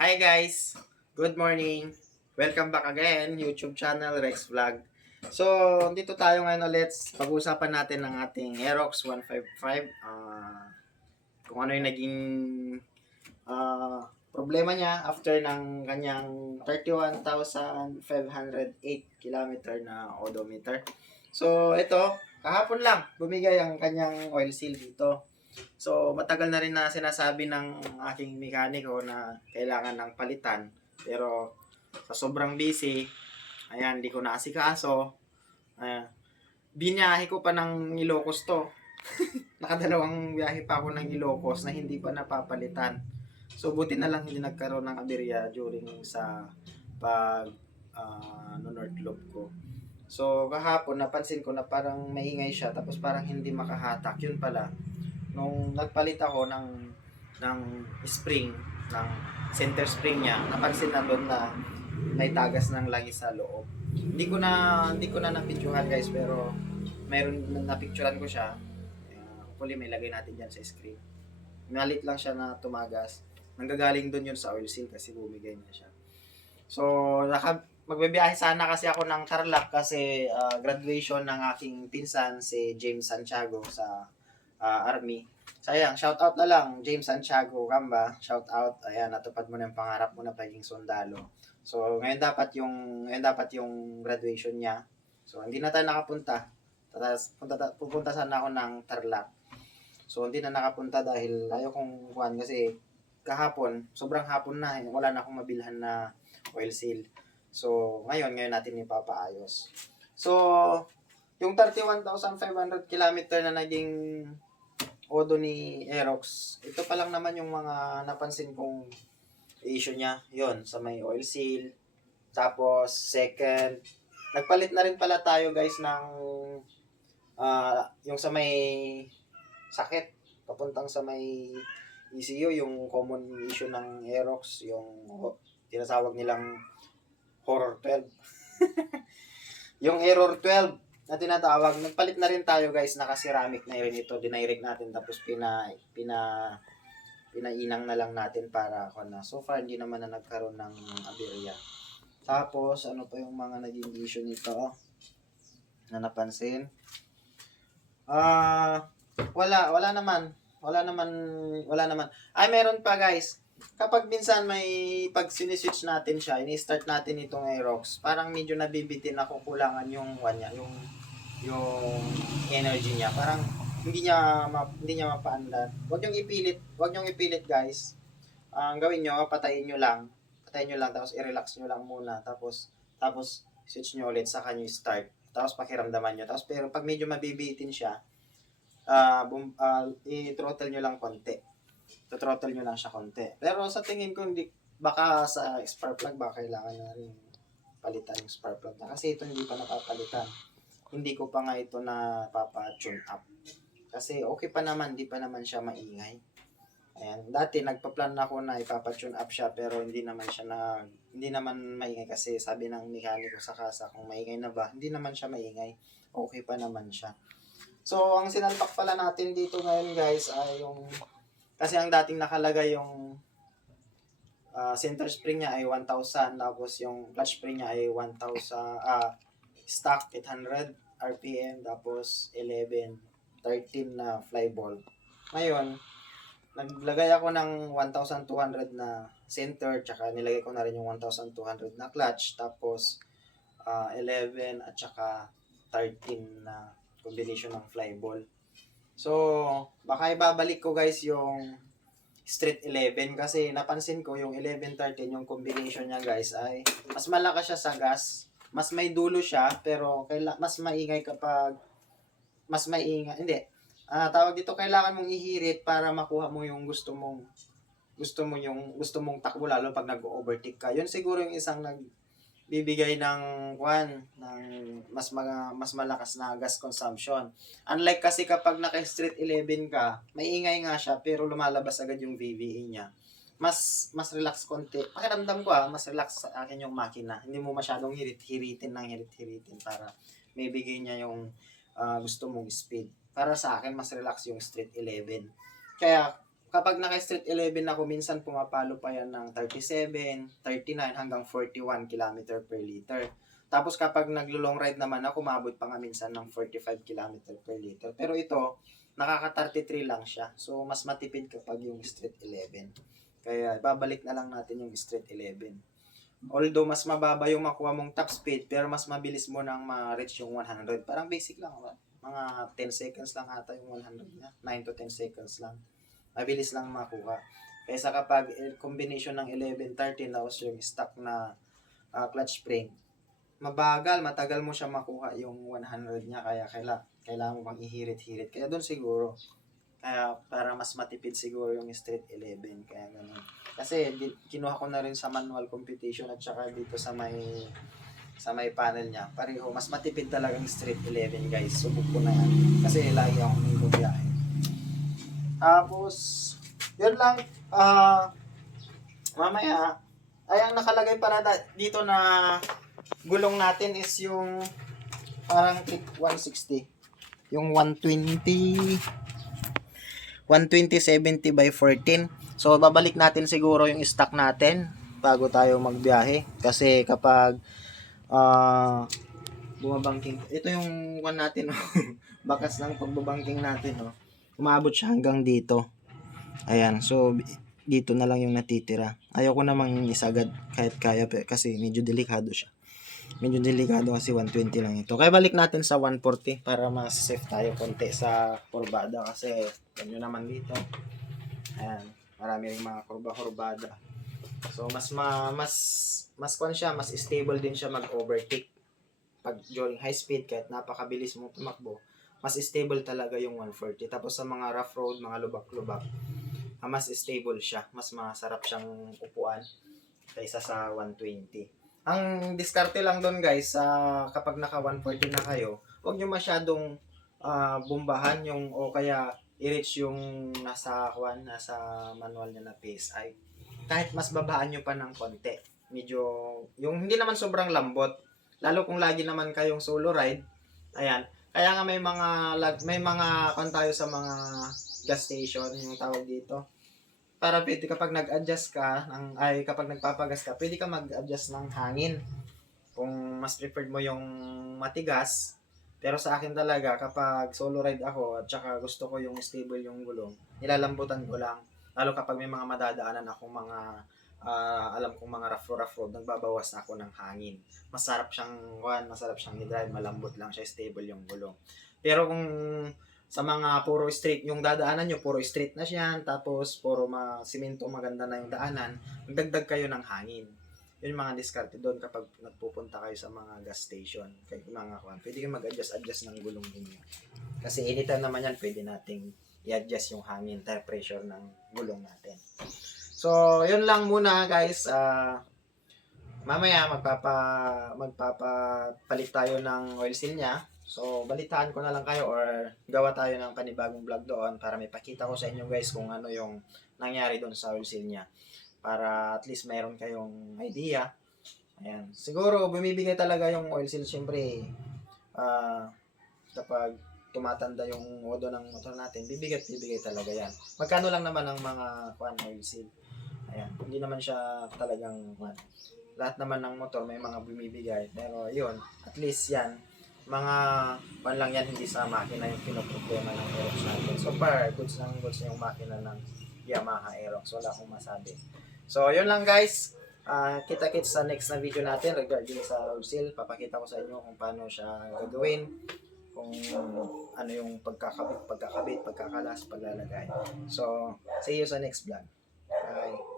Hi guys! Good morning! Welcome back again, YouTube channel Rex Vlog. So, dito tayo ngayon ulit. Pag-uusapan natin ng ating Aerox 155. ah kung ano yung naging ah, problema niya after ng kanyang 31,508 km na odometer. So, ito, kahapon lang, bumigay ang kanyang oil seal dito. So, matagal na rin na sinasabi ng aking mekaniko na kailangan ng palitan. Pero, sa sobrang busy, ayan, hindi ko naasikaso. Ayan, biniyahe ko pa ng Ilocos to. Nakadalawang biyahe pa ako ng Ilocos na hindi pa napapalitan. So, buti na lang hindi nagkaroon ng aberya during sa pag uh, North Loop ko. So, kahapon, napansin ko na parang maingay siya, tapos parang hindi makahatak. Yun pala, nung nagpalit ako ng ng spring ng center spring niya napansin na doon na may tagas ng langis sa loob. Hindi ko na hindi ko na napicturean guys pero mayroon napicturean ko siya. Uh, hopefully may lagay natin diyan sa screen. Malit lang siya na tumagas. Nanggagaling doon yun sa oil seal kasi bumigay na siya. So naka magbibiyahe sana kasi ako ng Tarlac kasi uh, graduation ng aking pinsan si James Santiago sa uh, Army. Sayang, shout out na lang, James Santiago Gamba, shout out. Ayan, natupad mo na yung pangarap mo na pagiging sundalo. So, ngayon dapat yung ngayon dapat yung graduation niya. So, hindi na tayo nakapunta. Tapos punta pupunta sana ako ng Tarlac. So, hindi na nakapunta dahil ayaw kong kuhan kasi kahapon, sobrang hapon na, wala na akong mabilhan na oil seal. So, ngayon, ngayon natin ipapaayos. So, yung 31,500 kilometer na naging odo ni Aerox, ito pa lang naman yung mga napansin kong issue niya. yon sa may oil seal. Tapos, second, nagpalit na rin pala tayo guys ng uh, yung sa may sakit, papuntang sa may ECU, yung common issue ng Aerox, yung tinasawag nilang horror 12. yung error 12 na tinatawag, nagpalit na rin tayo guys, naka-ceramic na rin ito, dinirect natin tapos pina, pina, pinainang na lang natin para ako na. So far, hindi naman na nagkaroon ng aberya. Tapos, ano pa yung mga naging issue nito na napansin? Ah, uh, wala, wala naman. Wala naman, wala naman. Ay, meron pa guys kapag minsan may pag siniswitch natin siya, ini-start natin itong Aerox, parang medyo nabibitin na kukulangan yung one niya, yung yung energy niya. Parang hindi niya ma, hindi niya mapaandar. Huwag niyo ipilit, huwag niyo ipilit, guys. Ang uh, gawin niyo, patayin niyo lang. Patayin niyo lang tapos i-relax niyo lang muna tapos tapos switch niyo ulit sa kanyo start. Tapos pakiramdaman niyo. Tapos pero pag medyo mabibitin siya, uh, boom, uh, i-throttle niyo lang konti throttle nyo lang siya konti. Pero sa tingin ko, hindi, baka sa spark plug, baka kailangan na rin palitan yung spark plug na. Kasi ito hindi pa napapalitan. Hindi ko pa nga ito na papa-tune up. Kasi okay pa naman, hindi pa naman siya maingay. Ayan, dati nagpa-plan ako na ipapa-tune up siya pero hindi naman siya na hindi naman maingay kasi sabi ng mekaniko sa kasa kung maingay na ba, hindi naman siya maingay. Okay pa naman siya. So, ang sinalpak pala natin dito ngayon guys ay yung kasi ang dating nakalagay yung uh, center spring niya ay 1,000 tapos yung clutch spring niya ay 1,000 uh, stock 800 RPM tapos 11 13 na fly ball. Ngayon, naglagay ako ng 1,200 na center tsaka nilagay ko na rin yung 1,200 na clutch tapos uh, 11 at tsaka 13 na combination ng fly ball. So, baka ibabalik ko guys yung Street 11 kasi napansin ko yung 1113 yung combination niya guys ay mas malakas siya sa gas. Mas may dulo siya pero kaila, mas maingay kapag mas maingay. Hindi. Uh, tawag dito kailangan mong ihirit para makuha mo yung gusto mong gusto mo yung gusto mong takbo lalo pag nag-overtake ka. Yun siguro yung isang nag bibigay ng kwan ng mas mga mas malakas na gas consumption. Unlike kasi kapag naka street 11 ka, maingay nga siya pero lumalabas agad yung VVA niya. Mas mas relax konti. Pakiramdam ko ah, mas relax sa akin yung makina. Hindi mo masyadong hirit-hiritin ng hirit-hiritin para may bigay niya yung uh, gusto mong speed. Para sa akin mas relax yung street 11. Kaya kapag naka street 11 ako, minsan pumapalo pa yan ng 37, 39 hanggang 41 km per liter. Tapos kapag naglo-long ride naman ako, umabot pa nga minsan ng 45 km per liter. Pero ito, nakaka-33 lang siya. So, mas matipid kapag yung street 11. Kaya, babalik na lang natin yung street 11. Although, mas mababa yung makuha mong top speed, pero mas mabilis mo nang ma-reach yung 100. Parang basic lang. Mga 10 seconds lang ata yung 100 niya. 9 to 10 seconds lang. Mabilis lang makuha. Kaysa kapag eh, combination ng 11, 13, tapos yung stock na ah, clutch spring, mabagal, matagal mo siya makuha yung 100 niya, kaya kaila, kailangan mo bang ihirit-hirit. Kaya doon siguro, kaya para mas matipid siguro yung Street 11, kaya ganun. Kasi kinuha ko na rin sa manual competition at saka dito sa may sa may panel niya. Pareho, mas matipid talaga yung Street 11 guys. Subok ko na yan. Kasi lagi ako may biyahe. Tapos, yun lang. Ah, mamaya, ay ang nakalagay para da- dito na gulong natin is yung parang click 160. Yung 120 120-70 by 14. So, babalik natin siguro yung stock natin bago tayo magbiyahe. Kasi kapag ah bumabangking, ito yung one natin, oh. bakas ng pagbabangking natin. Oh. Umabot siya hanggang dito. Ayan, so dito na lang yung natitira. Ayoko namang isagad kahit kaya kasi medyo delikado siya. Medyo delikado kasi 120 lang ito. Kaya balik natin sa 140 para mas safe tayo konti sa kurbada kasi ganyo naman dito. Ayan, marami ring mga kurba-kurbada. So mas ma, mas mas kwan siya, mas stable din siya mag-overtake pag during high speed kahit napakabilis mo tumakbo. Mas stable talaga yung 140. Tapos sa mga rough road, mga lubak-lubak, ah, mas stable siya. Mas masarap siyang upuan kaysa sa 120. Ang diskarte lang doon guys, sa kapag naka 140 na kayo, huwag nyo masyadong ah, bumbahan yung o kaya i-reach yung nasa kwan, nasa manual niya na PSI. Kahit mas babaan nyo pa ng konti. Medyo, yung hindi naman sobrang lambot. Lalo kung lagi naman kayong solo ride. Ayan. Kaya nga may mga may mga kon tayo sa mga gas station yung tawag dito. Para pwede kapag nag-adjust ka ng ay kapag nagpapagas ka, pwede ka mag-adjust ng hangin. Kung mas preferred mo yung matigas, pero sa akin talaga kapag solo ride ako at saka gusto ko yung stable yung gulong, nilalambutan ko lang. Lalo kapag may mga madadaanan akong mga ah, alam kong mga rough rough road, nagbabawas na ako ng hangin. Masarap siyang one, masarap siyang i-drive, malambot lang siya, stable yung gulong. Pero kung sa mga puro street, yung dadaanan nyo, puro street na siya, tapos puro ma simento maganda na yung daanan, magdagdag kayo ng hangin. Yun yung mga diskarte doon kapag nagpupunta kayo sa mga gas station, kay mga kwan. Pwede kayo mag-adjust-adjust ng gulong ninyo. Kasi anytime naman yan, pwede nating i-adjust yung hangin, tire pressure ng gulong natin. So, yun lang muna guys. Ah, mamaya magpapa magpapapalit tayo ng oil seal niya. So, balitaan ko na lang kayo or gawa tayo ng panibagong vlog doon para may pakita ko sa inyo guys kung ano yung nangyari doon sa oil seal niya. Para at least mayroon kayong idea. Ayan. Siguro, bumibigay talaga yung oil seal. Siyempre, ah, kapag tumatanda yung odo ng motor natin, bibigay at bibigay talaga yan. Magkano lang naman ang mga kuan oil seal? Ayan, hindi naman siya talagang kuan. Lahat naman ng motor may mga bumibigay. Pero yun, at least yan, mga kuan lang yan, hindi sa makina yung pinoproblema ng Aerox natin. So far, goods lang goods yung makina ng Yamaha Aerox. Wala akong masabi. So, yun lang guys. Ah, kita-kits sa next na video natin regarding sa oil seal. Papakita ko sa inyo kung paano siya gagawin kung ano yung pagkakabit, pagkakabit, pagkakalas, paglalagay. So, see you sa next vlog. Bye.